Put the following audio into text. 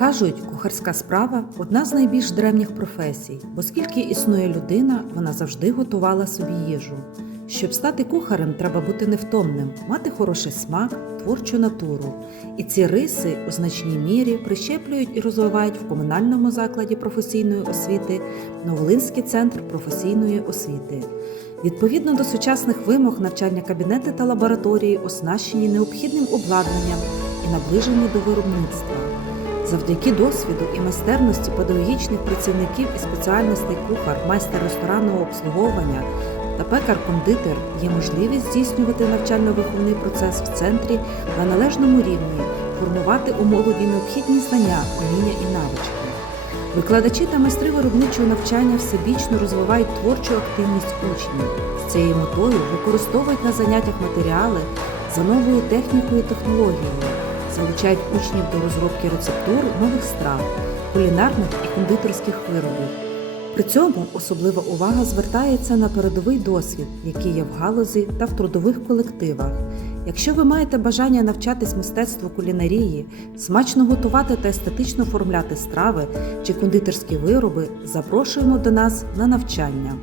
Кажуть, кухарська справа одна з найбільш древніх професій, бо скільки існує людина, вона завжди готувала собі їжу. Щоб стати кухарем, треба бути невтомним, мати хороший смак, творчу натуру. І ці риси у значній мірі прищеплюють і розвивають в комунальному закладі професійної освіти Новолинський центр професійної освіти. Відповідно до сучасних вимог, навчальні кабінети та лабораторії оснащені необхідним обладнанням і наближені до виробництва. Завдяки досвіду і майстерності педагогічних працівників і спеціальностей кухар, майстер ресторанного обслуговування та пекар-кондитер є можливість здійснювати навчально-виховний процес в центрі на належному рівні, формувати у молоді необхідні знання, уміння і навички. Викладачі та майстри виробничого навчання всебічно розвивають творчу активність учнів. З цією метою використовують на заняттях матеріали за новою технікою і технологією, залучають учнів до розробки рецептур нових страв, кулінарних і кондитерських виробів. При цьому особлива увага звертається на передовий досвід, який є в галузі та в трудових колективах. Якщо ви маєте бажання навчатись мистецтву кулінарії, смачно готувати та естетично оформляти страви чи кондитерські вироби, запрошуємо до нас на навчання.